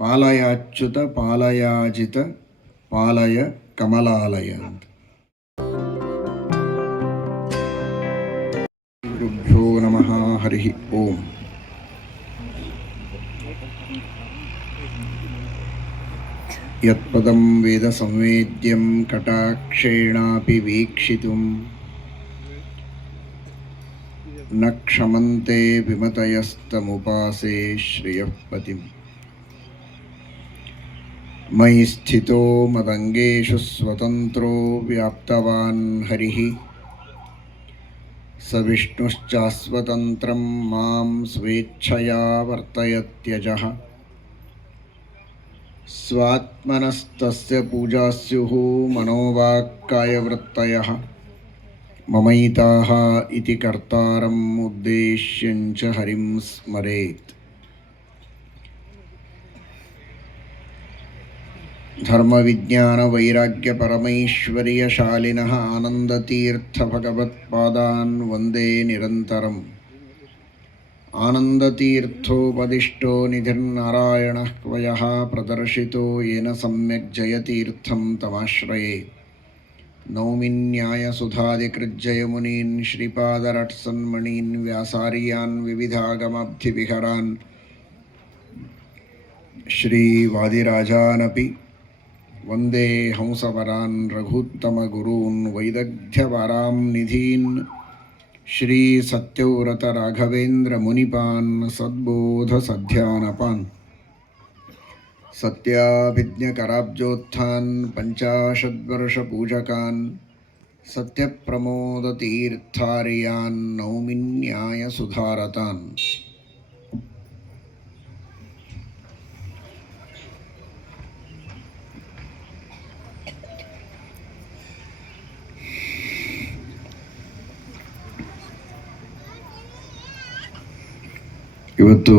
పాలయాచ్యుత పాలయాజిత పాలయ కమలాలయ గురుభ్యో నమ హరి. ఓం. యత్పదం వేద సంవేద్యం కటాక్షేణాపి వీక్షితుం. न क्षमन्ते विमतयस्तमुपासे श्रियः मयि स्थितो मदंगु स्वतंत्रो व्याप्तवान् हरिः। स विष्णुश्चास्वतन्त्रं माँ स्वेच्छया वर्तयत्यजः। स्वात्मनस्तस्य पूजा स्युः मनोवाक्कायवृत्तयः ममैताः इति कर्तारम् उद्देश्यञ्च हरिं स्मरेत्। धर्मविज्ञानवैराग्यपरमैश्वर्यशालिनः आनन्दतीर्थभगवत्पादान् वन्दे निरन्तरम् आनन्दतीर्थोपदिष्टो निधिर्नारायणः क्वयः प्रदर्शितो येन सम्यक् जयतीर्थं तमाश्रये नौमिन्यायसुधादिकृज्जयमुनीन् श्रीपादरट्सन्मणीन् व्यासार्यान् विविधागमाब्धिविहरान् श्रीवादिराजानपि वंदे हंसवरान् रघुत्तमगुरून् वैदग्ध्यवरां निधीन् श्रीसत्यव्रतराघवेन्द्रमुनिपान् सद्बोधसध्यानपान् सत्याभिज्ञकराब्जोत्थान् पञ्चाशद्वर्षपूजकान् सत्यप्रमोदतीर्थार्यान् नौमिन्यायसुधारतान् ಇವತ್ತು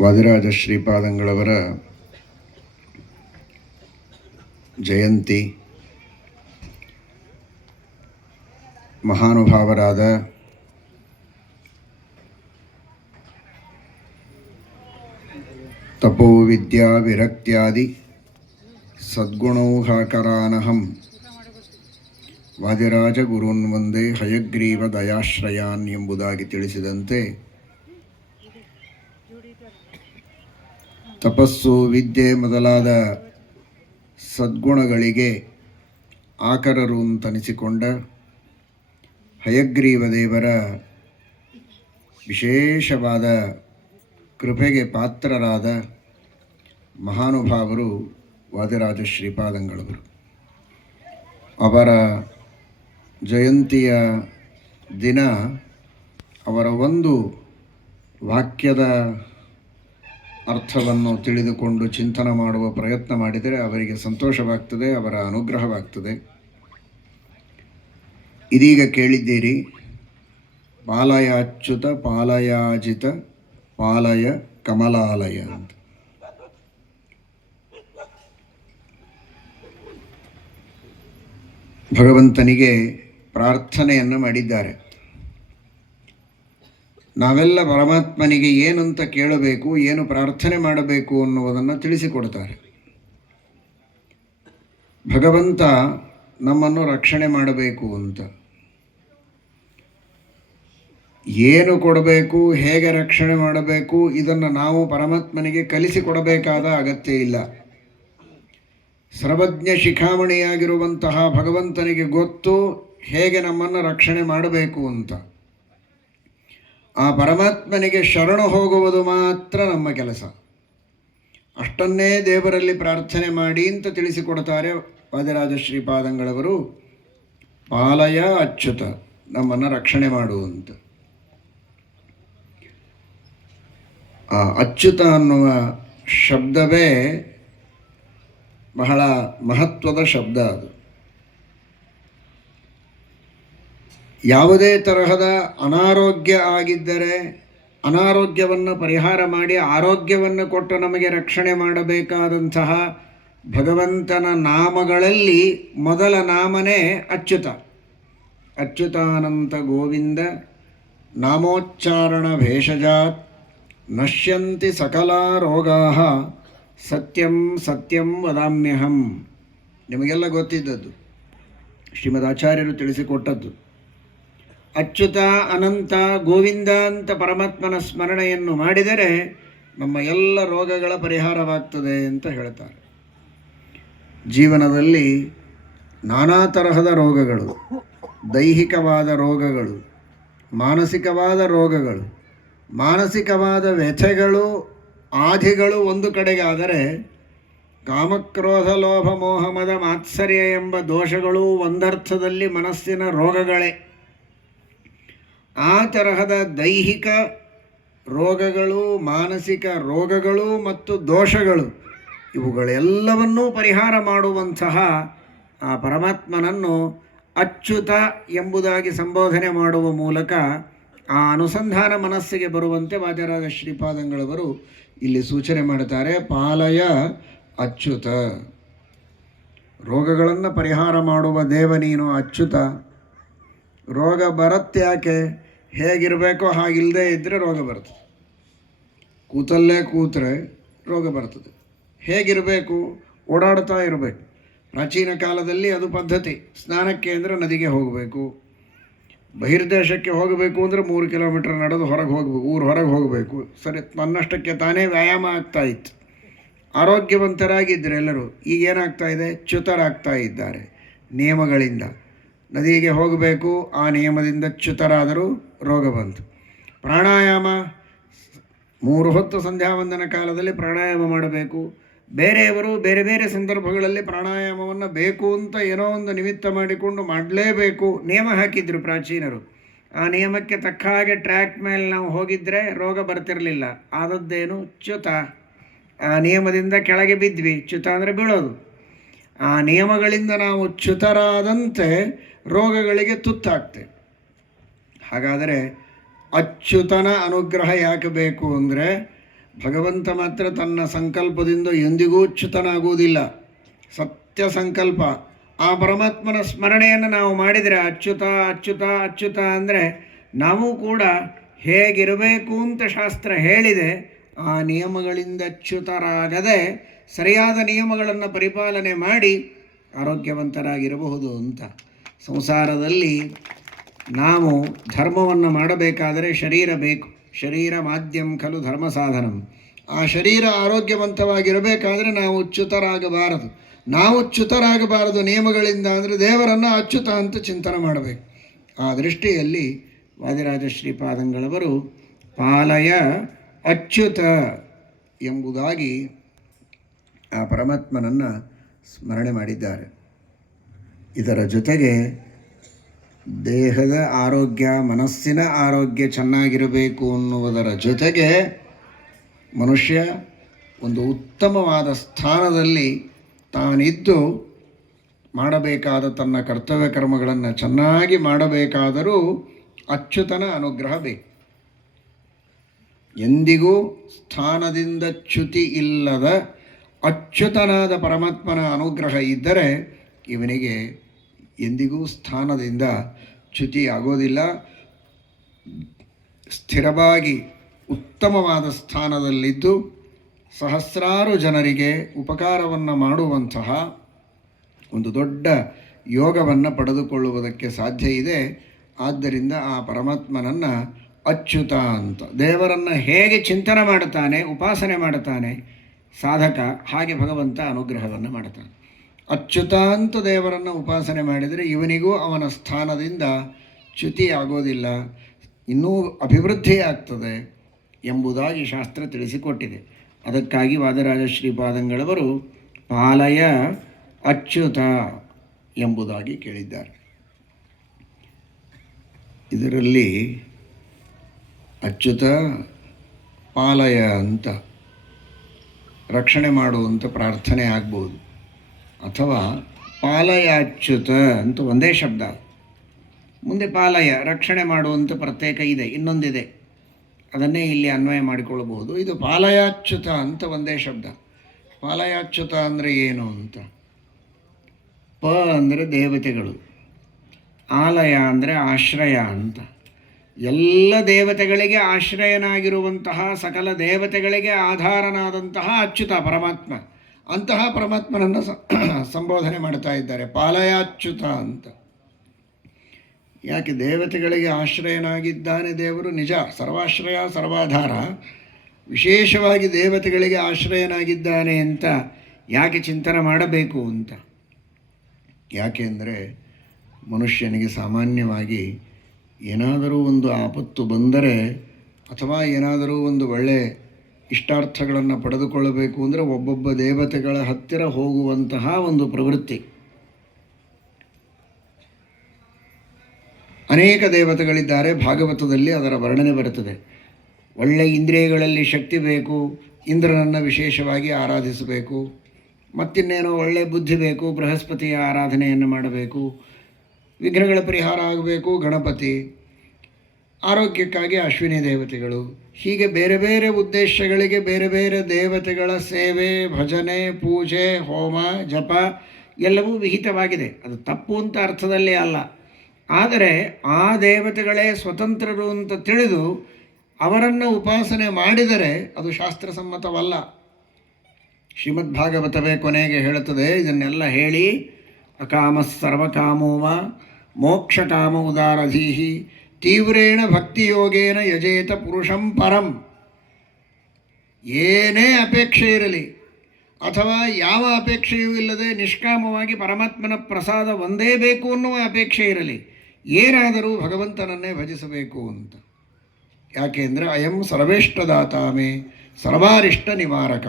ವಾದಿರಾಜ ಶ್ರೀಪಾದಂಗಳವರ ಜಯಂತಿ ಮಹಾನುಭಾವರಾದ ತಪೋವಿದ್ಯಾ ವಿರಕ್ತ್ಯಾದಿ ಸದ್ಗುಣೌಘಾಕರಾನಹಂ ವಾದಿರಾಜ ಗುರುನ್ ಒಂದೇ ಹಯಗ್ರೀವ ದಯಾಶ್ರಯಾನ್ ಎಂಬುದಾಗಿ ತಿಳಿಸಿದಂತೆ, ತಪಸ್ಸು ವಿದ್ಯೆ ಮೊದಲಾದ ಸದ್ಗುಣಗಳಿಗೆ ಆಕರರು ಅಂತನಿಸಿಕೊಂಡ ಹಯಗ್ರೀವ ದೇವರ ವಿಶೇಷವಾದ ಕೃಪೆಗೆ ಪಾತ್ರರಾದ ಮಹಾನುಭಾವರು ವಾದಿರಾಜ ಶ್ರೀಪಾದಂಗಳವರು. ಅವರ ಜಯಂತಿಯ ದಿನ ಅವರ ಒಂದು ವಾಕ್ಯದ ಅರ್ಥವನ್ನು ತಿಳಿದುಕೊಂಡು ಚಿಂತನೆ ಮಾಡುವ ಪ್ರಯತ್ನ ಮಾಡಿದರೆ ಅವರಿಗೆ ಸಂತೋಷವಾಗ್ತದೆ, ಅವರ ಅನುಗ್ರಹವಾಗ್ತದೆ. ಇದೀಗ ಕೇಳಿದ್ದೀರಿ, ಪಾಲಯಾಚ್ಯುತ ಪಾಲಯಾಜಿತ ಪಾಲಯ ಕಮಲಾಲಯ ಅಂತ. ಭಗವಂತನಿಗೆ ಪ್ರಾರ್ಥನೆಯನ್ನು ಮಾಡಿದ್ದಾರೆ. ನಾವೆಲ್ಲ ಪರಮಾತ್ಮನಿಗೆ ಏನಂತ ಕೇಳಬೇಕು, ಏನು ಪ್ರಾರ್ಥನೆ ಮಾಡಬೇಕು ಅನ್ನುವುದನ್ನು ತಿಳಿಸಿಕೊಡ್ತಾರೆ. ಭಗವಂತ ನಮ್ಮನ್ನು ರಕ್ಷಣೆ ಮಾಡಬೇಕು ಅಂತ. ಏನು ಕೊಡಬೇಕು, ಹೇಗೆ ರಕ್ಷಣೆ ಮಾಡಬೇಕು, ಇದನ್ನು ನಾವು ಪರಮಾತ್ಮನಿಗೆ ಕಲಿಸಿಕೊಡಬೇಕಾದ ಅಗತ್ಯ ಇಲ್ಲ. ಸರ್ವಜ್ಞ ಶಿಖಾಮಣಿಯಾಗಿರುವಂತಹ ಭಗವಂತನಿಗೆ ಗೊತ್ತು ಹೇಗೆ ನಮ್ಮನ್ನು ರಕ್ಷಣೆ ಮಾಡಬೇಕು ಅಂತ. ಆ ಪರಮಾತ್ಮನಿಗೆ ಶರಣು ಹೋಗುವುದು ಮಾತ್ರ ನಮ್ಮ ಕೆಲಸ. ಅಷ್ಟನ್ನೇ ದೇವರಲ್ಲಿ ಪ್ರಾರ್ಥನೆ ಮಾಡಿ ಅಂತ ತಿಳಿಸಿಕೊಡ್ತಾರೆ ವಾದಿರಾಜ ಶ್ರೀಪಾದಂಗಳವರು. ಪಾಲಯ ಅಚ್ಯುತ, ನಮ್ಮನ್ನು ರಕ್ಷಣೆ ಮಾಡುವಂತ ಆ ಅಚ್ಯುತ ಅನ್ನುವ ಶಬ್ದವೇ ಬಹಳ ಮಹತ್ವದ ಶಬ್ದ ಅದು. ಯಾವುದೇ ತರಹದ ಅನಾರೋಗ್ಯ ಆಗಿದ್ದರೆ ಅನಾರೋಗ್ಯವನ್ನು ಪರಿಹಾರ ಮಾಡಿ ಆರೋಗ್ಯವನ್ನು ಕೊಟ್ಟು ನಮಗೆ ರಕ್ಷಣೆ ಮಾಡಬೇಕಾದಂತಹ ಭಗವಂತನ ನಾಮಗಳಲ್ಲಿ ಮೊದಲ ನಾಮನೇ ಅಚ್ಯುತ. ಅಚ್ಯುತಾನಂತ ಗೋವಿಂದ ನಾಮೋಚ್ಚಾರಣ ಭೇಷಜಾತ್ ನಶ್ಯಂತಿ ಸಕಲಾ ರೋಗಾ ಸತ್ಯಂ ಸತ್ಯಂ ವದಾಮ್ಯಹಂ. ನಿಮಗೆಲ್ಲ ಗೊತ್ತಿದ್ದದ್ದು. ಶ್ರೀಮದ್ ಆಚಾರ್ಯರು ತಿಳಿಸಿಕೊಟ್ಟದ್ದು. ಅಚ್ಯುತ, ಅನಂತ, ಗೋವಿಂದ ಅಂತ ಪರಮಾತ್ಮನ ಸ್ಮರಣೆಯನ್ನು ಮಾಡಿದರೆ ನಮ್ಮ ಎಲ್ಲ ರೋಗಗಳ ಪರಿಹಾರವಾಗ್ತದೆ ಅಂತ ಹೇಳ್ತಾರೆ. ಜೀವನದಲ್ಲಿ ನಾನಾ ತರಹದ ರೋಗಗಳು, ದೈಹಿಕವಾದ ರೋಗಗಳು, ಮಾನಸಿಕವಾದ ರೋಗಗಳು, ಮಾನಸಿಕವಾದ ವ್ಯಥೆಗಳು ಆಧಿಗಳು ಒಂದು ಕಡೆಗಾದರೆ ಕಾಮಕ್ರೋಧ, ಲೋಭ ಮೋಹಮದ ಮಾತ್ಸರ್ಯ ಎಂಬ ದೋಷಗಳು ಒಂದರ್ಥದಲ್ಲಿ ಮನಸ್ಸಿನ ರೋಗಗಳೇ. ಆ ತರಹದ ದೈಹಿಕ ರೋಗಗಳು, ಮಾನಸಿಕ ರೋಗಗಳು ಮತ್ತು ದೋಷಗಳು ಇವುಗಳೆಲ್ಲವನ್ನೂ ಪರಿಹಾರ ಮಾಡುವಂತಹ ಆ ಪರಮಾತ್ಮನನ್ನು ಅಚ್ಯುತ ಎಂಬುದಾಗಿ ಸಂಬೋಧನೆ ಮಾಡುವ ಮೂಲಕ ಆ ಅನುಸಂಧಾನ ಮನಸ್ಸಿಗೆ ಬರುವಂತೆ ವಾದ್ಯರಾಜ ಶ್ರೀಪಾದಂಗಳವರು ಇಲ್ಲಿ ಸೂಚನೆ ಮಾಡುತ್ತಾರೆ, ಪಾಲಯ ಅಚ್ಯುತ. ರೋಗಗಳನ್ನು ಪರಿಹಾರ ಮಾಡುವ ದೇವನೀನು ಅಚ್ಯುತ. ರೋಗ ಬರುತ್ತೆ ಯಾಕೆ? ಹೇಗಿರಬೇಕೋ ಹಾಗಿಲ್ಲದೆ ಇದ್ದರೆ ರೋಗ ಬರ್ತದೆ. ಕೂತಲ್ಲೇ ಕೂತ್ರೆ ರೋಗ ಬರ್ತದೆ. ಹೇಗಿರಬೇಕು? ಓಡಾಡ್ತಾ ಇರಬೇಕು. ಪ್ರಾಚೀನ ಕಾಲದಲ್ಲಿ ಅದು ಪದ್ಧತಿ. ಸ್ನಾನಕ್ಕೆ ಅಂದರೆ ನದಿಗೆ ಹೋಗಬೇಕು. ಬಹಿರ್ದೇಶಕ್ಕೆ ಹೋಗಬೇಕು ಅಂದರೆ ಮೂರು ಕಿಲೋಮೀಟರ್ ನಡೆದು ಹೊರಗೆ ಹೋಗಬೇಕು, ಊರು ಹೊರಗೆ ಹೋಗಬೇಕು. ಸರಿ, ತನ್ನಷ್ಟಕ್ಕೆ ತಾನೇ ವ್ಯಾಯಾಮ ಆಗ್ತಾ ಇತ್ತು. ಆರೋಗ್ಯವಂತರಾಗಿದ್ದರು ಎಲ್ಲರೂ ಈಗ ಏನಾಗ್ತಾ ಇದೆ? ಚ್ಯುತರಾಗ್ತಾ ಇದ್ದಾರೆ. ನಿಯಮಗಳಿಂದ. ನದಿಗೆ ಹೋಗಬೇಕು, ಆ ನಿಯಮದಿಂದ ಚ್ಯುತರಾದರೂ. ರೋಗ ಬಂತು. ಪ್ರಾಣಾಯಾಮ, ಮೂರು ಹೊತ್ತು ಸಂಧ್ಯಾವಂದನ ಕಾಲದಲ್ಲಿ ಪ್ರಾಣಾಯಾಮ ಮಾಡಬೇಕು. ಬೇರೆಯವರು ಬೇರೆ ಬೇರೆ ಸಂದರ್ಭಗಳಲ್ಲಿ ಪ್ರಾಣಾಯಾಮವನ್ನು ಬೇಕು ಅಂತ ಏನೋ ಒಂದು ನಿಮಿತ್ತ ಮಾಡಿಕೊಂಡು ಮಾಡಲೇಬೇಕು. ನಿಯಮ ಹಾಕಿದ್ರು ಪ್ರಾಚೀನರು. ಆ ನಿಯಮಕ್ಕೆ ತಕ್ಕ ಹಾಗೆ ಟ್ರ್ಯಾಕ್ ಮೇಲೆ ನಾವು ಹೋಗಿದ್ದರೆ ರೋಗ ಬರ್ತಿರಲಿಲ್ಲ. ಆದದ್ದೇನು ಚ್ಯುತ. ಆ ನಿಯಮದಿಂದ ಕೆಳಗೆ ಬಿದ್ವಿ. ಚ್ಯುತ ಅಂದರೆ ಬೀಳೋದು. ಆ ನಿಯಮಗಳಿಂದ ನಾವು ಚ್ಯುತರಾದಂತೆ ರೋಗಗಳಿಗೆ ತುತ್ತಾಗ್ತೇವೆ. ಹಾಗಾದರೆ ಅಚ್ಯುತನ ಅನುಗ್ರಹ ಯಾಕೆ ಬೇಕು ಅಂದರೆ ಭಗವಂತ ಮಾತ್ರ ತನ್ನ ಸಂಕಲ್ಪದಿಂದ ಎಂದಿಗೂ ಚ್ಯುತನಾಗುವುದಿಲ್ಲ ಸತ್ಯ ಸಂಕಲ್ಪ. ಆ ಪರಮಾತ್ಮನ ಸ್ಮರಣೆಯನ್ನು ನಾವು ಮಾಡಿದರೆ ಅಚ್ಯುತ ಅಚ್ಯುತ ಅಚ್ಯುತ ಅಂದರೆ ನಾವು ಕೂಡ ಹೇಗಿರಬೇಕು ಅಂತ ಶಾಸ್ತ್ರ ಹೇಳಿದೆ. ಆ ನಿಯಮಗಳಿಂದ ಅಚ್ಯುತರಾಗದೆ ಸರಿಯಾದ ನಿಯಮಗಳನ್ನು ಪರಿಪಾಲನೆ ಮಾಡಿ ಆರೋಗ್ಯವಂತರಾಗಿರಬಹುದು ಅಂತ. ಸಂಸಾರದಲ್ಲಿ ನಾವು ಧರ್ಮವನ್ನು ಮಾಡಬೇಕಾದರೆ ಶರೀರ ಬೇಕು. ಶರೀರ ಮಾಧ್ಯಮ ಖಲು ಧರ್ಮ ಸಾಧನಂ. ಆ ಶರೀರ ಆರೋಗ್ಯವಂತವಾಗಿರಬೇಕಾದರೆ ನಾವು ಚ್ಯುತರಾಗಬಾರದು. ನಾವು ಚ್ಯುತರಾಗಬಾರದು ನಿಯಮಗಳಿಂದ ಅಂದರೆ ದೇವರನ್ನು ಅಚ್ಯುತ ಅಂತ ಚಿಂತನೆ ಮಾಡಬೇಕು. ಆ ದೃಷ್ಟಿಯಲ್ಲಿ ವಾದಿರಾಜ ಶ್ರೀಪಾದಂಗಳವರು ಪಾಲಯ ಅಚ್ಯುತ ಎಂಬುದಾಗಿ ಆ ಪರಮಾತ್ಮನನ್ನು ಸ್ಮರಣೆ ಮಾಡಿದ್ದಾರೆ. ಇದರ ಜೊತೆಗೆ ದೇಹದ ಆರೋಗ್ಯ, ಮನಸ್ಸಿನ ಆರೋಗ್ಯ ಚೆನ್ನಾಗಿರಬೇಕು ಅನ್ನುವುದರ ಜೊತೆಗೆ ಮನುಷ್ಯ ಒಂದು ಉತ್ತಮವಾದ ಸ್ಥಾನದಲ್ಲಿ ತಾನಿದ್ದು ಮಾಡಬೇಕಾದ ತನ್ನ ಕರ್ತವ್ಯ ಕರ್ಮಗಳನ್ನು ಚೆನ್ನಾಗಿ ಮಾಡಬೇಕಾದರೂ ಅಚ್ಯುತನ ಅನುಗ್ರಹ ಬೇಕು. ಎಂದಿಗೂ ಸ್ಥಾನದಿಂದ ಚ್ಯುತಿ ಇಲ್ಲದ ಅಚ್ಯುತನಾದ ಪರಮಾತ್ಮನ ಅನುಗ್ರಹ ಇದ್ದರೆ ಇವನಿಗೆ ಎಂದಿಗೂ ಸ್ಥಾನದಿಂದ ಚ್ಯುತಿ ಆಗೋದಿಲ್ಲ ಸ್ಥಿರವಾಗಿ ಉತ್ತಮವಾದ ಸ್ಥಾನದಲ್ಲಿದ್ದು ಸಹಸ್ರಾರು ಜನರಿಗೆ ಉಪಕಾರವನ್ನು ಮಾಡುವಂತಹ ಒಂದು ದೊಡ್ಡ ಯೋಗವನ್ನು ಪಡೆದುಕೊಳ್ಳುವುದಕ್ಕೆ ಸಾಧ್ಯ ಇದೆ. ಆದ್ದರಿಂದ ಆ ಪರಮಾತ್ಮನನ್ನು ಅಚ್ಯುತ ಅಂತ. ದೇವರನ್ನು ಹೇಗೆ ಚಿಂತನೆ ಮಾಡುತ್ತಾನೆ, ಉಪಾಸನೆ ಮಾಡುತ್ತಾನೆ, ಸಾಧಕ ಹಾಗೆ ಭಗವಂತ ಅನುಗ್ರಹವನ್ನು ಮಾಡುತ್ತಾನೆ. ಅಚ್ಯುತ ಅಂತ ದೇವರನ್ನು ಉಪಾಸನೆ ಮಾಡಿದರೆ ಇವನಿಗೂ ಅವನ ಸ್ಥಾನದಿಂದ ಚ್ಯುತಿ ಆಗೋದಿಲ್ಲ ಇನ್ನೂ ಅಭಿವೃದ್ಧಿ ಆಗ್ತದೆ ಎಂಬುದಾಗಿ ಶಾಸ್ತ್ರ ತಿಳಿಸಿಕೊಟ್ಟಿದೆ. ಅದಕ್ಕಾಗಿ ವಾದರಾಜ ಶ್ರೀಪಾದಂಗಳವರು ಪಾಲಯ ಅಚ್ಯುತ ಎಂಬುದಾಗಿ ಕೇಳಿದ್ದಾರೆ. ಇದರಲ್ಲಿ ಅಚ್ಯುತ ಪಾಲಯ ಅಂತ ರಕ್ಷಣೆ ಮಾಡುವಂಥ ಪ್ರಾರ್ಥನೆ ಆಗ್ಬೋದು. ಅಥವಾ ಪಾಲಯಾಚ್ಯುತ ಅಂತ ಒಂದೇ ಶಬ್ದ. ಮುಂದೆ ಪಾಲಯ, ರಕ್ಷಣೆ ಮಾಡುವಂಥ ಪ್ರತ್ಯೇಕ ಇದೆ, ಇನ್ನೊಂದಿದೆ. ಅದನ್ನೇ ಇಲ್ಲಿ ಅನ್ವಯ ಮಾಡಿಕೊಳ್ಳಬಹುದು. ಇದು ಪಾಲಯಾಚ್ಯುತ ಅಂತ ಒಂದೇ ಶಬ್ದ. ಪಾಲಯಾಚ್ಯುತ ಅಂದರೆ ಏನು ಅಂತ? ಪ ಅಂದರೆ ದೇವತೆಗಳು. ಆಲಯ ಅಂದರೆ ಆಶ್ರಯ ಅಂತ. ಎಲ್ಲ ದೇವತೆಗಳಿಗೆ ಆಶ್ರಯನಾಗಿರುವಂತಹ, ಸಕಲ ದೇವತೆಗಳಿಗೆ ಆಧಾರನಾದಂತಹ ಅಚ್ಯುತ, ಪರಮಾತ್ಮ. ಅಂತಹ ಪರಮಾತ್ಮನನ್ನು ಸಂಬೋಧನೆ ಮಾಡ್ತಾ ಇದ್ದಾರೆ. ಪಾಲಯಾಚ್ಯುತ ಅಂತ. ಯಾಕೆ ದೇವತೆಗಳಿಗೆ ಆಶ್ರಯನಾಗಿದ್ದಾನೆ ದೇವರು? ನಿಜ, ಸರ್ವಾಶ್ರಯ, ಸರ್ವಾಧಾರ. ವಿಶೇಷವಾಗಿ ದೇವತೆಗಳಿಗೆ ಆಶ್ರಯನಾಗಿದ್ದಾನೆ ಅಂತ ಯಾಕೆ ಚಿಂತನೆ ಮಾಡಬೇಕು ಅಂತ? ಯಾಕೆಂದರೆ ಮನುಷ್ಯನಿಗೆ ಸಾಮಾನ್ಯವಾಗಿ ಏನಾದರೂ ಒಂದು ಆಪತ್ತು ಬಂದರೆ ಅಥವಾ ಏನಾದರೂ ಒಂದು ಒಳ್ಳೆ ಇಷ್ಟಾರ್ಥಗಳನ್ನು ಪಡೆದುಕೊಳ್ಳಬೇಕು ಅಂದರೆ ಒಬ್ಬೊಬ್ಬ ದೇವತೆಗಳ ಹತ್ತಿರ ಹೋಗುವಂತಹ ಒಂದು ಪ್ರವೃತ್ತಿ. ಅನೇಕ ದೇವತೆಗಳಿದ್ದಾರೆ, ಭಾಗವತದಲ್ಲಿ ಅದರ ವರ್ಣನೆ ಬರುತ್ತದೆ. ಒಳ್ಳೆ ಇಂದ್ರಿಯಗಳಲ್ಲಿ ಶಕ್ತಿ ಬೇಕು, ಇಂದ್ರನನ್ನು ವಿಶೇಷವಾಗಿ ಆರಾಧಿಸಬೇಕು, ಮತ್ತಿನ್ನೇನೋ ಒಳ್ಳೆ ಬುದ್ಧಿ ಬೇಕು, ಬೃಹಸ್ಪತಿಯ ಆರಾಧನೆಯನ್ನು ಮಾಡಬೇಕು, ವಿಘ್ನಗಳ ಪರಿಹಾರ ಆಗಬೇಕು, ಗಣಪತಿ ಆರೋಗ್ಯಕ್ಕಾಗಿ ಅಶ್ವಿನಿ ದೇವತೆಗಳು. ಹೀಗೆ ಬೇರೆ ಬೇರೆ ಉದ್ದೇಶಗಳಿಗೆ ಬೇರೆ ಬೇರೆ ದೇವತೆಗಳ ಸೇವೆ, ಭಜನೆ, ಪೂಜೆ, ಹೋಮ, ಜಪ ಎಲ್ಲವೂ ವಿಹಿತವಾಗಿದೆ. ಅದು ತಪ್ಪು ಅಂತ ಅರ್ಥದಲ್ಲಿ ಅಲ್ಲ. ಆದರೆ ಆ ದೇವತೆಗಳೇ ಸ್ವತಂತ್ರರು ಅಂತ ತಿಳಿದು ಅವರನ್ನು ಉಪಾಸನೆ ಮಾಡಿದರೆ ಅದು ಶಾಸ್ತ್ರಸಮ್ಮತವಲ್ಲ. ಶ್ರೀಮದ್ ಭಾಗವತವೇ ಕೊನೆಗೆ ಹೇಳುತ್ತದೆ, ಇದನ್ನೆಲ್ಲ ಹೇಳಿ, ಅಕಾಮ ಸರ್ವಕಾಮೋವ, ಮೋಕ್ಷಕಾಮ ಉದಾರಧೀಹಿ ತೀವ್ರೇಣ ಭಕ್ತಿಯೋಗೇನ ಯಜೇತ ಪುರುಷಂ ಪರಂ. ಏನೇ ಅಪೇಕ್ಷೆ ಇರಲಿ, ಅಥವಾ ಯಾವ ಅಪೇಕ್ಷೆಯೂ ಇಲ್ಲದೆ ನಿಷ್ಕಾಮವಾಗಿ ಪರಮಾತ್ಮನ ಪ್ರಸಾದ ಒಂದೇ ಬೇಕು ಅನ್ನುವ ಅಪೇಕ್ಷೆ ಇರಲಿ, ಏನಾದರೂ ಭಗವಂತನನ್ನೇ ಭಜಿಸಬೇಕು ಅಂತ. ಯಾಕೆಂದರೆ ಅಯಂ ಸರ್ವೇಷ್ಟದಾತಾಮೆ ಸರ್ವಾರಿಷ್ಟ ನಿವಾರಕ.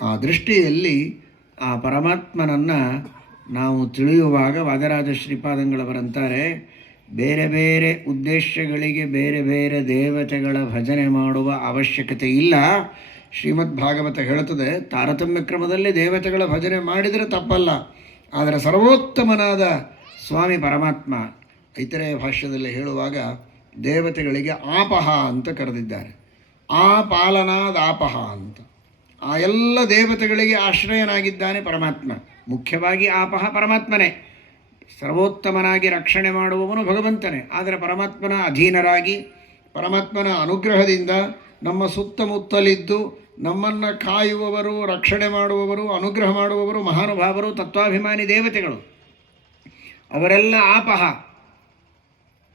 ಆ ದೃಷ್ಟಿಯಲ್ಲಿ ಆ ಪರಮಾತ್ಮನನ್ನು ನಾವು ತಿಳಿಯುವಾಗ ವಾದರಾಜ ಶ್ರೀಪಾದಂಗಳವರಂತಾರೆ ಬೇರೆ ಬೇರೆ ಉದ್ದೇಶಗಳಿಗೆ ಬೇರೆ ಬೇರೆ ದೇವತೆಗಳ ಭಜನೆ ಮಾಡುವ ಅವಶ್ಯಕತೆ ಇಲ್ಲ. ಶ್ರೀಮದ್ ಭಾಗವತ ಹೇಳುತ್ತದೆ, ತಾರತಮ್ಯ ಕ್ರಮದಲ್ಲಿ ದೇವತೆಗಳ ಭಜನೆ ಮಾಡಿದರೆ ತಪ್ಪಲ್ಲ. ಆದರೆ ಸರ್ವೋತ್ತಮನಾದ ಸ್ವಾಮಿ ಪರಮಾತ್ಮ ಇತರೆ ಭಾಷ್ಯದಲ್ಲಿ ಹೇಳುವಾಗ ದೇವತೆಗಳಿಗೆ ಆಪಹ ಅಂತ ಕರೆದಿದ್ದಾರೆ. ಆ ಪಾಲನಾದ ಆಪಹ ಅಂತ. ಆ ಎಲ್ಲ ದೇವತೆಗಳಿಗೆ ಆಶ್ರಯನಾಗಿದ್ದಾನೆ ಪರಮಾತ್ಮ. ಮುಖ್ಯವಾಗಿ ಆಪಹ ಪರಮಾತ್ಮನೇ. ಸರ್ವೋತ್ತಮನಾಗಿ ರಕ್ಷಣೆ ಮಾಡುವವನು ಭಗವಂತನೇ. ಆದರೆ ಪರಮಾತ್ಮನ ಅಧೀನರಾಗಿ, ಪರಮಾತ್ಮನ ಅನುಗ್ರಹದಿಂದ ನಮ್ಮ ಸುತ್ತಮುತ್ತಲಿದ್ದು ನಮ್ಮನ್ನು ಕಾಯುವವರು, ರಕ್ಷಣೆ ಮಾಡುವವರು, ಅನುಗ್ರಹ ಮಾಡುವವರು ಮಹಾನುಭಾವರು, ತತ್ವಾಭಿಮಾನಿ ದೇವತೆಗಳು. ಅವರೆಲ್ಲ ಆಪಹ.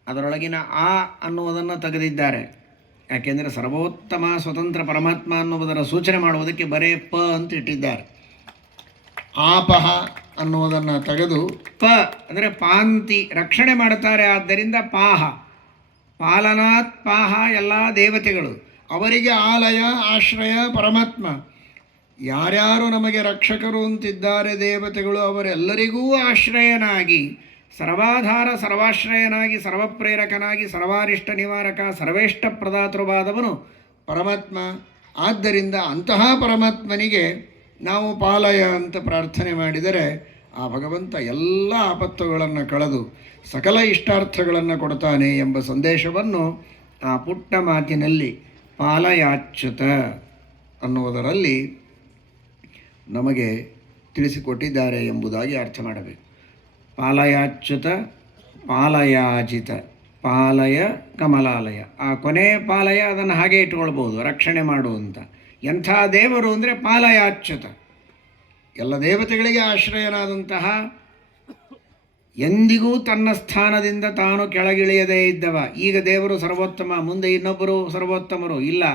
ಅದರೊಳಗಿನ ಆ ಅನ್ನುವುದನ್ನು ತೆಗೆದಿದ್ದಾರೆ. ಯಾಕೆಂದರೆ ಸರ್ವೋತ್ತಮ ಸ್ವತಂತ್ರ ಪರಮಾತ್ಮ ಅನ್ನುವುದರ ಸೂಚನೆ ಮಾಡುವುದಕ್ಕೆ ಬರೇ ಪ ಅಂತ ಇಟ್ಟಿದ್ದಾರೆ. ಆಪಹ ಅನ್ನುವುದನ್ನು ತೆಗೆದು ಪ ಅಂದರೆ ಪಾಂತಿ ರಕ್ಷಣೆ ಮಾಡುತ್ತಾರೆ. ಆದ್ದರಿಂದ ಪಾಹ. ಪಾಲನಾತ್ ಪಾಹ ಎಲ್ಲ ದೇವತೆಗಳು. ಅವರಿಗೆ ಆಲಯ, ಆಶ್ರಯ, ಪರಮಾತ್ಮ. ಯಾರ್ಯಾರು ನಮಗೆ ರಕ್ಷಕರು ಅಂತಿದ್ದಾರೆ ದೇವತೆಗಳು, ಅವರೆಲ್ಲರಿಗೂ ಆಶ್ರಯನಾಗಿ, ಸರ್ವಾಧಾರ, ಸರ್ವಾಶ್ರಯನಾಗಿ, ಸರ್ವಪ್ರೇರಕನಾಗಿ, ಸರ್ವಾರಿಷ್ಟ ನಿವಾರಕ, ಸರ್ವೇಷ್ಟ ಪ್ರದಾತೃವಾದವನು ಪರಮಾತ್ಮ. ಆದ್ದರಿಂದ ಅಂತಹ ಪರಮಾತ್ಮನಿಗೆ ನಾವು ಪಾಲಯ ಅಂತ ಪ್ರಾರ್ಥನೆ ಮಾಡಿದರೆ ಆ ಭಗವಂತ ಎಲ್ಲ ಆಪತ್ತುಗಳನ್ನು ಕಳೆದು ಸಕಲ ಇಷ್ಟಾರ್ಥಗಳನ್ನು ಕೊಡ್ತಾನೆ ಎಂಬ ಸಂದೇಶವನ್ನು ಆ ಪುಟ್ಟ ಮಾತಿನಲ್ಲಿ ಪಾಲಯಾಚ್ಯುತ ಅನ್ನುವುದರಲ್ಲಿ ನಮಗೆ ತಿಳಿಸಿಕೊಟ್ಟಿದ್ದಾರೆ ಎಂಬುದಾಗಿ ಅರ್ಥ ಮಾಡಬೇಕು. ಪಾಲಯಾಚ್ಯುತ, ಪಾಲಯಾಜಿತ, ಪಾಲಯ ಕಮಲಾಲಯ. ಆ ಕೊನೆ ಪಾಲಯ ಅದನ್ನು ಹಾಗೆ ಇಟ್ಕೊಳ್ಬೋದು, ರಕ್ಷಣೆ ಮಾಡುವಂಥ ಎಂಥ ದೇವರು ಅಂದರೆ ಪಾಲಯಾಚ್ಯುತ. ಎಲ್ಲ ದೇವತೆಗಳಿಗೆ ಆಶ್ರಯನಾದಂತಹ ಎಂದಿಗೂ ತನ್ನ ಸ್ಥಾನದಿಂದ ತಾನು ಕೆಳಗಿಳಿಯದೇ ಇದ್ದವ. ಈಗ ದೇವರು ಸರ್ವೋತ್ತಮ, ಮುಂದೆ ಇನ್ನೊಬ್ಬರು ಸರ್ವೋತ್ತಮರು. ಇಲ್ಲ,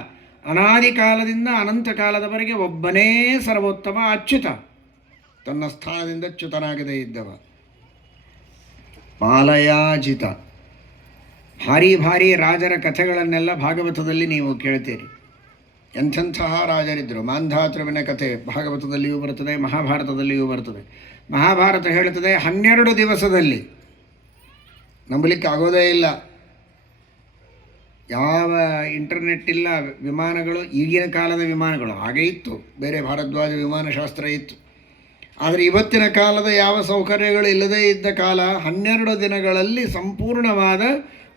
ಅನಾದಿ ಕಾಲದಿಂದ ಅನಂತ ಕಾಲದವರೆಗೆ ಒಬ್ಬನೇ ಸರ್ವೋತ್ತಮ, ಅಚ್ಯುತ. ತನ್ನ ಸ್ಥಾನದಿಂದ ಚ್ಯುತನಾಗದೇ ಇದ್ದವ. ಪಾಲಯಾಜಿತ. ಭಾರಿ ಭಾರಿ ರಾಜರ ಕಥೆಗಳನ್ನೆಲ್ಲ ಭಾಗವತದಲ್ಲಿ ನೀವು ಕೇಳ್ತೀರಿ. ಎಂಥೆಂತಹ ರಾಜರಿದ್ದರು. ಮಾಂಧಾತೃವಿನ ಕಥೆ ಭಾಗವತದಲ್ಲಿಯೂ ಬರುತ್ತದೆ, ಮಹಾಭಾರತದಲ್ಲಿಯೂ ಬರುತ್ತದೆ. ಮಹಾಭಾರತ ಹೇಳುತ್ತದೆ, ಹನ್ನೆರಡು ದಿವಸದಲ್ಲಿ. ನಂಬಲಿಕ್ಕೆ ಆಗೋದೇ ಇಲ್ಲ. ಯಾವ ಇಂಟರ್ನೆಟ್ ಇಲ್ಲ, ವಿಮಾನಗಳು, ಈಗಿನ ಕಾಲದ ವಿಮಾನಗಳು. ಹಾಗೆ ಇತ್ತು. ಬೇರೆ ಭಾರದ್ವಾಜ ವಿಮಾನಶಾಸ್ತ್ರ ಇತ್ತು. ಆದರೆ ಇವತ್ತಿನ ಕಾಲದ ಯಾವ ಸೌಕರ್ಯಗಳು ಇಲ್ಲದೇ ಇದ್ದ ಕಾಲ ಹನ್ನೆರಡು ದಿನಗಳಲ್ಲಿ ಸಂಪೂರ್ಣವಾದ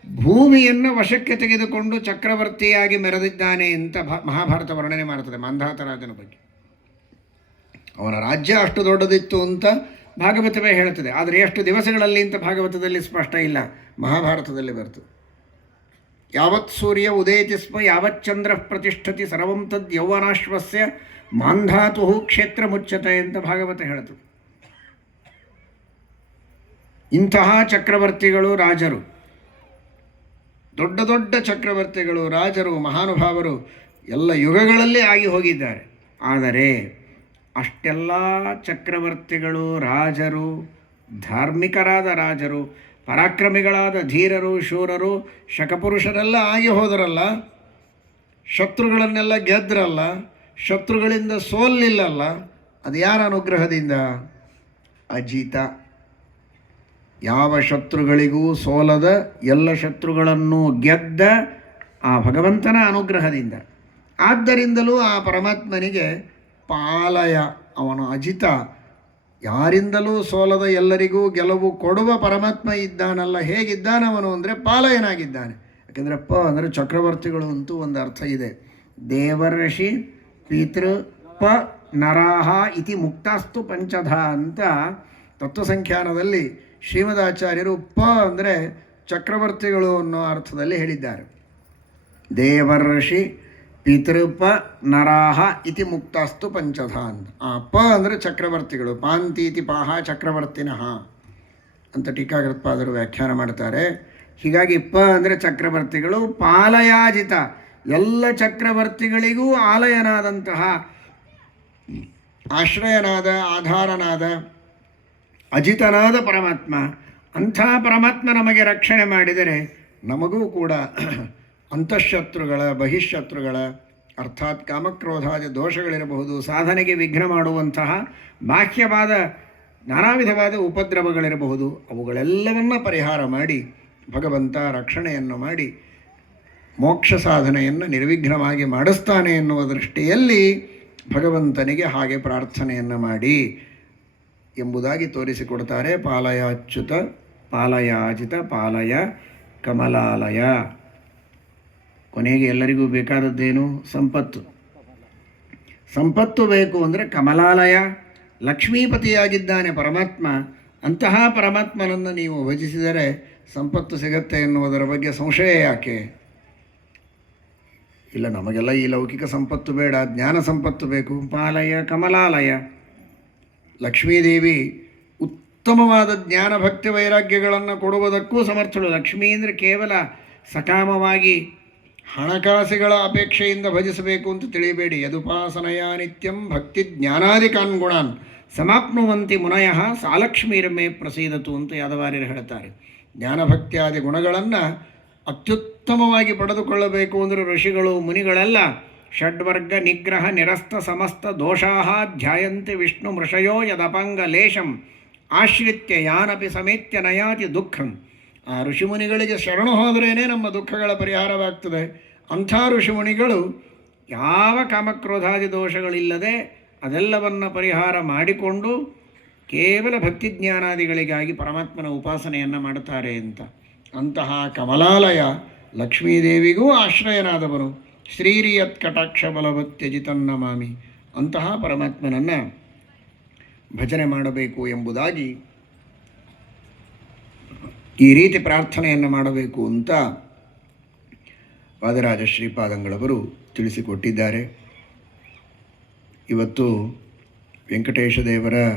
ಭೂಮಿಯನ್ನು ವಶಕ್ಕೆ ತೆಗೆದುಕೊಂಡು ಚಕ್ರವರ್ತಿಯಾಗಿ ಮೆರೆದಿದ್ದಾನೆ ಅಂತ ಮಹಾಭಾರತ ವರ್ಣನೆ ಮಾಡ್ತದೆ ಮಾಂಧಾತರಾಜನ ಬಗ್ಗೆ. ಅವನ ರಾಜ್ಯ ಅಷ್ಟು ದೊಡ್ಡದಿತ್ತು ಅಂತ ಭಾಗವತವೇ ಹೇಳ್ತದೆ. ಆದರೆ ಎಷ್ಟು ದಿವಸಗಳಲ್ಲಿ ಅಂತ ಭಾಗವತದಲ್ಲಿ ಸ್ಪಷ್ಟ ಇಲ್ಲ. ಮಹಾಭಾರತದಲ್ಲಿ ಬರ್ತದೆ. ಯಾವತ್ ಸೂರ್ಯ ಉದಯತಿ ಸ್ಮ, ಯಾವತ್ ಚಂದ್ರ ಪ್ರತಿಷ್ಠತಿ, ಸರ್ವಂ ತದ್ ಯೌವನಾಶ್ವಸ್ಯ, ಮಾಂಧಾತು ಕ್ಷೇತ್ರ ಮುಚ್ಚತೆ ಅಂತ ಭಾಗವತ ಹೇಳ್ತದೆ. ಇಂತಹ ಚಕ್ರವರ್ತಿಗಳು ರಾಜರು. ದೊಡ್ಡ ದೊಡ್ಡ ಚಕ್ರವರ್ತಿಗಳು, ರಾಜರು, ಮಹಾನುಭಾವರು ಎಲ್ಲ ಯುಗಗಳಲ್ಲೇ ಆಗಿ ಹೋಗಿದ್ದಾರೆ. ಆದರೆ ಅಷ್ಟೆಲ್ಲ ಚಕ್ರವರ್ತಿಗಳು, ರಾಜರು, ಧಾರ್ಮಿಕರಾದ ರಾಜರು, ಪರಾಕ್ರಮಿಗಳಾದ ಧೀರರು, ಶೂರರು, ಶಕಪುರುಷರೆಲ್ಲ ಆಗಿ ಹೋದರಲ್ಲ? ಶತ್ರುಗಳನ್ನೆಲ್ಲ ಗೆದ್ರಲ್ಲ? ಶತ್ರುಗಳಿಂದ ಸೋಲಿಲ್ಲಲ್ಲ? ಅದು ಯಾರ ಅನುಗ್ರಹದಿಂದ? ಅಜಿತ. ಯಾವ ಶತ್ರುಗಳಿಗೂ ಸೋಲದ ಎಲ್ಲ ಶತ್ರುಗಳನ್ನು ಗೆದ್ದ ಆ ಭಗವಂತನ ಅನುಗ್ರಹದಿಂದ. ಆದ್ದರಿಂದಲೂ ಆ ಪರಮಾತ್ಮನಿಗೆ ಪಾಲಯ ಅವನು ಅಜಿತ. ಯಾರಿಂದಲೂ ಸೋಲದ ಎಲ್ಲರಿಗೂ ಗೆಲುವು ಕೊಡುವ ಪರಮಾತ್ಮ ಇದ್ದಾನಲ್ಲ, ಹೇಗಿದ್ದಾನವನು ಅಂದರೆ ಪಾಲಯನಾಗಿದ್ದಾನೆ. ಯಾಕೆಂದರೆ ಪ ಅಂದರೆ ಚಕ್ರವರ್ತಿಗಳು ಅಂತೂ ಒಂದು ಅರ್ಥ ಇದೆ. ದೇವರ್ಷಿ ಪಿತೃ ಪ ನರಾಹ ಇತಿ ಮುಕ್ತಾಸ್ತು ಪಂಚಧ ಅಂತ ತತ್ವಸಂಖ್ಯಾನದಲ್ಲಿ ಶ್ರೀಮದಾಚಾರ್ಯರು ಪ ಅಂದರೆ ಚಕ್ರವರ್ತಿಗಳು ಅನ್ನೋ ಅರ್ಥದಲ್ಲಿ ಹೇಳಿದ್ದಾರೆ. ದೇವರ್ಷಿ ಪಿತೃಪ ನರಾಹ ಇತಿ ಮುಕ್ತಾಸ್ತು ಪಂಚಧ ಅಂತ ಆ ಪ ಅಂದರೆ ಚಕ್ರವರ್ತಿಗಳು. ಪಾಂತೀತಿ ಪಾಹ ಚಕ್ರವರ್ತಿನಃ ಅಂತ ಟೀಕಾಗೃತ್ಪಾದರು ವ್ಯಾಖ್ಯಾನ ಮಾಡ್ತಾರೆ. ಹೀಗಾಗಿ ಪ ಅಂದರೆ ಚಕ್ರವರ್ತಿಗಳು ಪಾಲಯಾಜಿತ. ಎಲ್ಲ ಚಕ್ರವರ್ತಿಗಳಿಗೂ ಆಲಯನಾದಂತಹ ಆಶ್ರಯನಾದ, ಆಧಾರನಾದ ಅಜಿತನಾದ ಪರಮಾತ್ಮ, ಅಂಥ ಪರಮಾತ್ಮ ನಮಗೆ ರಕ್ಷಣೆ ಮಾಡಿದರೆ ನಮಗೂ ಕೂಡ ಅಂತಃಶತ್ರುಗಳ, ಬಹಿಶತ್ರುಗಳ, ಅರ್ಥಾತ್ ಕಾಮಕ್ರೋಧಾದಿ ದೋಷಗಳಿರಬಹುದು, ಸಾಧನೆಗೆ ವಿಘ್ನ ಮಾಡುವಂತಹ ಬಾಹ್ಯವಾದ ನಾನಾ ವಿಧವಾದ ಉಪದ್ರವಗಳಿರಬಹುದು. ಅವುಗಳೆಲ್ಲವನ್ನ ಪರಿಹಾರ ಮಾಡಿ, ಭಗವಂತ ರಕ್ಷಣೆಯನ್ನು ಮಾಡಿ, ಮೋಕ್ಷ ಸಾಧನೆಯನ್ನು ನಿರ್ವಿಘ್ನವಾಗಿ ಮಾಡಿಸ್ತಾನೆ ಎನ್ನುವ ದೃಷ್ಟಿಯಲ್ಲಿ ಭಗವಂತನಿಗೆ ಹಾಗೆ ಪ್ರಾರ್ಥನೆಯನ್ನು ಮಾಡಿ. ಎಂಬುದಾಗಿ ತೋರಿಸಿಕೊಡ್ತಾರೆ. ಪಾಲಯಾಚ್ಯುತ, ಪಾಲಯಾಜಿತ, ಪಾಲಯ, ಕಮಲಾಲಯ. ಕೊನೆಗೆ ಎಲ್ಲರಿಗೂ ಬೇಕಾದದ್ದೇನು? ಸಂಪತ್ತು. ಸಂಪತ್ತು ಬೇಕು ಅಂದರೆ ಕಮಲಾಲಯ. ಲಕ್ಷ್ಮೀಪತಿಯಾಗಿದ್ದಾನೆ ಪರಮಾತ್ಮ. ಅಂತಹ ಪರಮಾತ್ಮನನ್ನು ನೀವು ಭಜಿಸಿದರೆ ಸಂಪತ್ತು ಸಿಗತ್ತೆ ಎನ್ನುವುದರ ಬಗ್ಗೆ ಸಂಶಯ ಯಾಕೆ? ಇಲ್ಲ, ನಮಗೆಲ್ಲ ಈ ಲೌಕಿಕ ಸಂಪತ್ತು ಬೇಡ. ಜ್ಞಾನ ಸಂಪತ್ತು ಬೇಕು. ಪಾಲಯ, ಕಮಲಾಲಯ. ಲಕ್ಷ್ಮೀದೇವಿ ಉತ್ತಮವಾದ ಜ್ಞಾನ ಭಕ್ತಿ ವೈರಾಗ್ಯಗಳನ್ನು ಕೊಡುವುದಕ್ಕೂ ಸಮರ್ಥಳು. ಲಕ್ಷ್ಮೀ ಅಂದರೆ ಕೇವಲ ಸಕಾಮವಾಗಿ ಹಣಕಾಸುಗಳ ಅಪೇಕ್ಷೆಯಿಂದ ಭಜಿಸಬೇಕು ಅಂತ ತಿಳಿಯಬೇಡಿ ಯದುಪಾಸನಯ ನಿತ್ಯಂ ಭಕ್ತಿ ಜ್ಞಾನಾದಿಕಾನ್ ಗುಣಾನ್ ಸಮಾಪ್ನುವಂತಿ ಮುನಯ ಸಾಲಕ್ಷ್ಮೀರಮೇ ಪ್ರಸೀದತು ಅಂತ ಯಾದವಾರ್ಯರು ಹೇಳ್ತಾರೆ ಜ್ಞಾನಭಕ್ತಿಯಾದಿ ಗುಣಗಳನ್ನು ಅತ್ಯುತ್ತಮವಾಗಿ ಪಡೆದುಕೊಳ್ಳಬೇಕು ಅಂದರೆ ಋಷಿಗಳು, ಮುನಿಗಳೆಲ್ಲ. ಷಡ್ವರ್ಗ ನಿಗ್ರಹ ನಿರಸ್ತ ಸಮಸ್ತ ದೋಷಾ ಧ್ಯಾಯಂತಿ ವಿಷ್ಣು ಮೃಷಯೋ ಯದಪಂಗಲೇಶಂ ಆಶ್ರಿತ್ಯ ಯಾನಪಿ ಸಮೇತ್ಯ ನಯಾತಿ ದುಃಖಂ ಆ ಋಷಿಮುನಿಗಳಿಗೆ ಶರಣು ಹೋದ್ರೇ ನಮ್ಮ ದುಃಖಗಳ ಪರಿಹಾರವಾಗ್ತದೆ ಅಂಥ ಋಷಿಮುನಿಗಳು ಯಾವ ಕಾಮಕ್ರೋಧಾದಿ ದೋಷಗಳಿಲ್ಲದೆ ಅದೆಲ್ಲವನ್ನು ಪರಿಹಾರ ಮಾಡಿಕೊಂಡು ಕೇವಲ ಭಕ್ತಿಜ್ಞಾನಾದಿಗಳಿಗಾಗಿ ಪರಮಾತ್ಮನ ಉಪಾಸನೆಯನ್ನು ಮಾಡುತ್ತಾರೆ ಅಂತ. ಅಂತಹ ಕಮಲಾಲಯ ಲಕ್ಷ್ಮೀದೇವಿಗೂ ಆಶ್ರಯನಾದವನು. ಶ್ರೀರಿಯತ್ ಕಟಾಕ್ಷ ಬಲವತ್ಯಜಿತನ್ನ ಮಾಮಿ ಅಂತಹ ಪರಮಾತ್ಮನನ್ನು ಭಜನೆ ಮಾಡಬೇಕು ಎಂಬುದಾಗಿ ಈ ರೀತಿ ಪ್ರಾರ್ಥನೆಯನ್ನು ಮಾಡಬೇಕು ಅಂತ ವಾದರಾಜ ಶ್ರೀಪಾದಂಗಳವರು ತಿಳಿಸಿಕೊಟ್ಟಿದ್ದಾರೆ. ಇವತ್ತು ವೆಂಕಟೇಶ ದೇವರ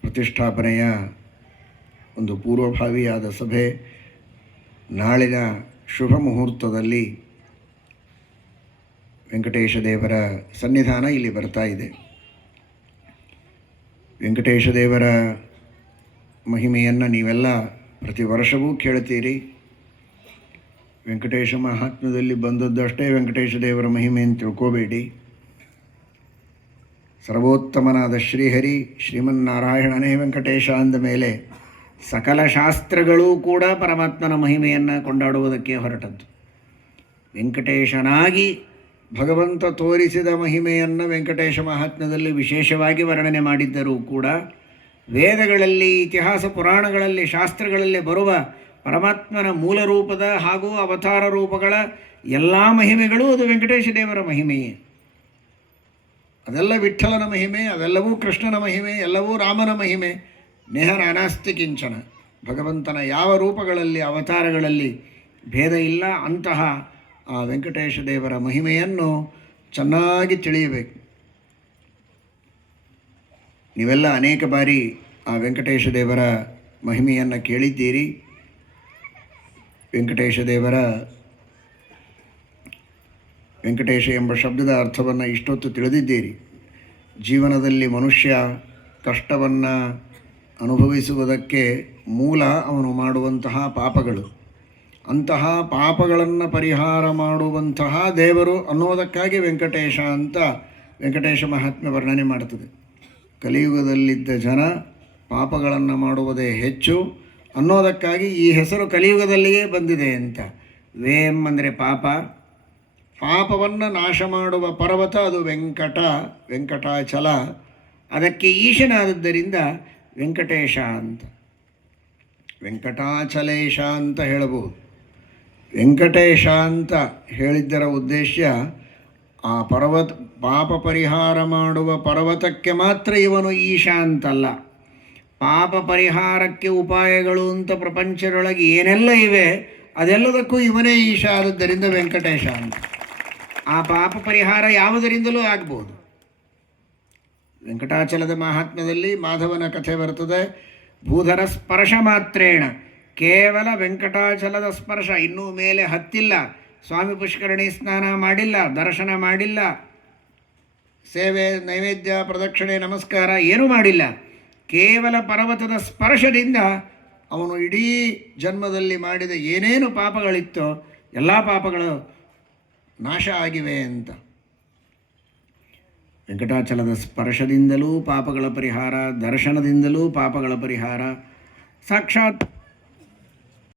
ಪ್ರತಿಷ್ಠಾಪನೆಯ ಒಂದು ಪೂರ್ವಭಾವಿಯಾದ ಸಭೆ ನಾಳಿನ ಶುಭ ಮುಹೂರ್ತದಲ್ಲಿ ವೆಂಕಟೇಶ ದೇವರ ಸನ್ನಿಧಾನ ಇಲ್ಲಿ ಬರ್ತಾ ಇದೆ. ವೆಂಕಟೇಶ ದೇವರ ಮಹಿಮೆಯನ್ನು ನೀವೆಲ್ಲ ಪ್ರತಿ ವರ್ಷವೂ ಕೇಳ್ತೀರಿ. ವೆಂಕಟೇಶ ಮಹಾತ್ಮದಲ್ಲಿ ಬಂದದ್ದಷ್ಟೇ ವೆಂಕಟೇಶ ದೇವರ ಮಹಿಮೆಯನ್ನು ತಿಳ್ಕೋಬೇಡಿ. ಸರ್ವೋತ್ತಮನಾದ ಶ್ರೀಹರಿ, ಶ್ರೀಮನ್ನಾರಾಯಣನೇ ವೆಂಕಟೇಶ ಅಂದ ಮೇಲೆ ಸಕಲ ಶಾಸ್ತ್ರಗಳೂ ಕೂಡ ಪರಮಾತ್ಮನ ಮಹಿಮೆಯನ್ನು ಕೊಂಡಾಡುವುದಕ್ಕೆ ಹೊರಟದ್ದು. ವೆಂಕಟೇಶನಾಗಿ ಭಗವಂತ ತೋರಿಸಿದ ಮಹಿಮೆಯನ್ನು ವೆಂಕಟೇಶ ಮಹಾತ್ಮ್ಯದಲ್ಲಿ ವಿಶೇಷವಾಗಿ ವರ್ಣನೆ ಮಾಡಿದ್ದರೂ ಕೂಡ ವೇದಗಳಲ್ಲಿ, ಇತಿಹಾಸ ಪುರಾಣಗಳಲ್ಲಿ, ಶಾಸ್ತ್ರಗಳಲ್ಲಿ ಬರುವ ಪರಮಾತ್ಮನ ಮೂಲ ರೂಪದ ಹಾಗೂ ಅವತಾರ ರೂಪಗಳ ಎಲ್ಲ ಮಹಿಮೆಗಳು ಅದು ವೆಂಕಟೇಶ ದೇವರ ಮಹಿಮೆಯೇ. ಅದೆಲ್ಲ ವಿಠಲನ ಮಹಿಮೆ, ಅದೆಲ್ಲವೂ ಕೃಷ್ಣನ ಮಹಿಮೆ, ಎಲ್ಲವೂ ರಾಮನ ಮಹಿಮೆ. ನೇಹರ ಅನಾಸ್ತಿ ಕಿಂಚನ. ಭಗವಂತನ ಯಾವ ರೂಪಗಳಲ್ಲಿ, ಅವತಾರಗಳಲ್ಲಿ ಭೇದ ಇಲ್ಲ, ಅಂತಹ ಆ ವೆಂಕಟೇಶ ದೇವರ ಮಹಿಮೆಯನ್ನು ಚೆನ್ನಾಗಿ ತಿಳಿಯಬೇಕು. ನೀವೆಲ್ಲ ಅನೇಕ ಬಾರಿ ಆ ವೆಂಕಟೇಶ ದೇವರ ಮಹಿಮೆಯನ್ನು ಕೇಳಿದ್ದೀರಿ. ವೆಂಕಟೇಶ ದೇವರ ವೆಂಕಟೇಶ ಎಂಬ ಶಬ್ದದ ಅರ್ಥವನ್ನು ಇಷ್ಟೊತ್ತು ತಿಳಿದಿದ್ದೀರಿ. ಜೀವನದಲ್ಲಿ ಮನುಷ್ಯ ಕಷ್ಟವನ್ನು ಅನುಭವಿಸುವುದಕ್ಕೆ ಮೂಲ ಅವನು ಮಾಡುವಂತಹ ಪಾಪಗಳು. ಅಂತಹ ಪಾಪಗಳನ್ನು ಪರಿಹಾರ ಮಾಡುವಂತಹ ದೇವರು ಅನ್ನೋದಕ್ಕಾಗಿ ವೆಂಕಟೇಶ ಅಂತ ವೆಂಕಟೇಶ ಮಹಾತ್ಮೆ ವರ್ಣನೆ ಮಾಡುತ್ತದೆ ಕಲಿಯುಗದಲ್ಲಿದ್ದ ಜನ ಪಾಪಗಳನ್ನು ಮಾಡುವುದೇ ಹೆಚ್ಚು ಅನ್ನೋದಕ್ಕಾಗಿ ಈ ಹೆಸರು ಕಲಿಯುಗದಲ್ಲಿಯೇ ಬಂದಿದೆ ಅಂತ. ವೇಮ್ ಅಂದರೆ ಪಾಪ. ಪಾಪವನ್ನು ನಾಶ ಮಾಡುವ ಪರ್ವತ ಅದು ವೆಂಕಟ, ವೆಂಕಟಾಚಲ. ಅದಕ್ಕೆ ಈಶನಾದದ್ದರಿಂದ ವೆಂಕಟೇಶ ಅಂತ. ವೆಂಕಟಾಚಲೇಶ ಅಂತ ಹೇಳಬಹುದು. ವೆಂಕಟೇಶ ಅಂತ ಹೇಳಿದ್ದರ ಉದ್ದೇಶ ಆ ಪರ್ವತ, ಪಾಪ ಪರಿಹಾರ ಮಾಡುವ ಪರ್ವತಕ್ಕೆ ಮಾತ್ರ ಇವನು ಈಶ ಅಂತಲ್ಲ. ಪಾಪ ಪರಿಹಾರಕ್ಕೆ ಉಪಾಯಗಳು ಅಂತ ಪ್ರಪಂಚದೊಳಗೆ ಏನೆಲ್ಲ ಇವೆ, ಅದೆಲ್ಲದಕ್ಕೂ ಇವನೇ ಈಶ ಆದದ್ದರಿಂದ ವೆಂಕಟೇಶ ಅಂತ. ಆ ಪಾಪ ಪರಿಹಾರ ಯಾವುದರಿಂದಲೂ ಆಗ್ಬೋದು. ವೆಂಕಟಾಚಲದ ಮಹಾತ್ಮ್ಯದಲ್ಲಿ ಮಾಧವನ ಕಥೆ ಬರ್ತದೆ ಭೂಧರ ಸ್ಪರ್ಶ ಮಾತ್ರೇಣ. ಕೇವಲ ವೆಂಕಟಾಚಲದ ಸ್ಪರ್ಶ, ಇನ್ನೂ ಮೇಲೆ ಹತ್ತಿಲ್ಲ. ಸ್ವಾಮಿ ಪುಷ್ಕರಣಿ ಸ್ನಾನ ಮಾಡಿಲ್ಲ, ದರ್ಶನ ಮಾಡಿಲ್ಲ. ಸೇವೆ, ನೈವೇದ್ಯ, ಪ್ರದಕ್ಷಿಣೆ, ನಮಸ್ಕಾರ ಏನೂ ಮಾಡಿಲ್ಲ. ಕೇವಲ ಪರ್ವತದ ಸ್ಪರ್ಶದಿಂದ ಅವನು ಇಡೀ ಜನ್ಮದಲ್ಲಿ ಮಾಡಿದ ಏನೇನು ಪಾಪಗಳಿತ್ತೋ ಎಲ್ಲ ಪಾಪಗಳು ನಾಶ ಆಗಿವೆ ಅಂತ. ವೆಂಕಟಾಚಲದ ಸ್ಪರ್ಶದಿಂದಲೂ ಪಾಪಗಳ ಪರಿಹಾರ, ದರ್ಶನದಿಂದಲೂ ಪಾಪಗಳ ಪರಿಹಾರ, ಸಾಕ್ಷಾತ್